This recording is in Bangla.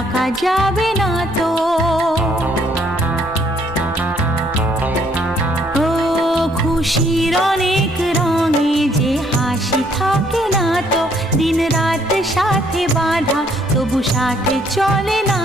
থাকা যাবে না তো। ও খুশির অনেক রঙে যে হাসি থাকে না তো, দিন রাত সাথে বাঁধা তবু সাথে চলে না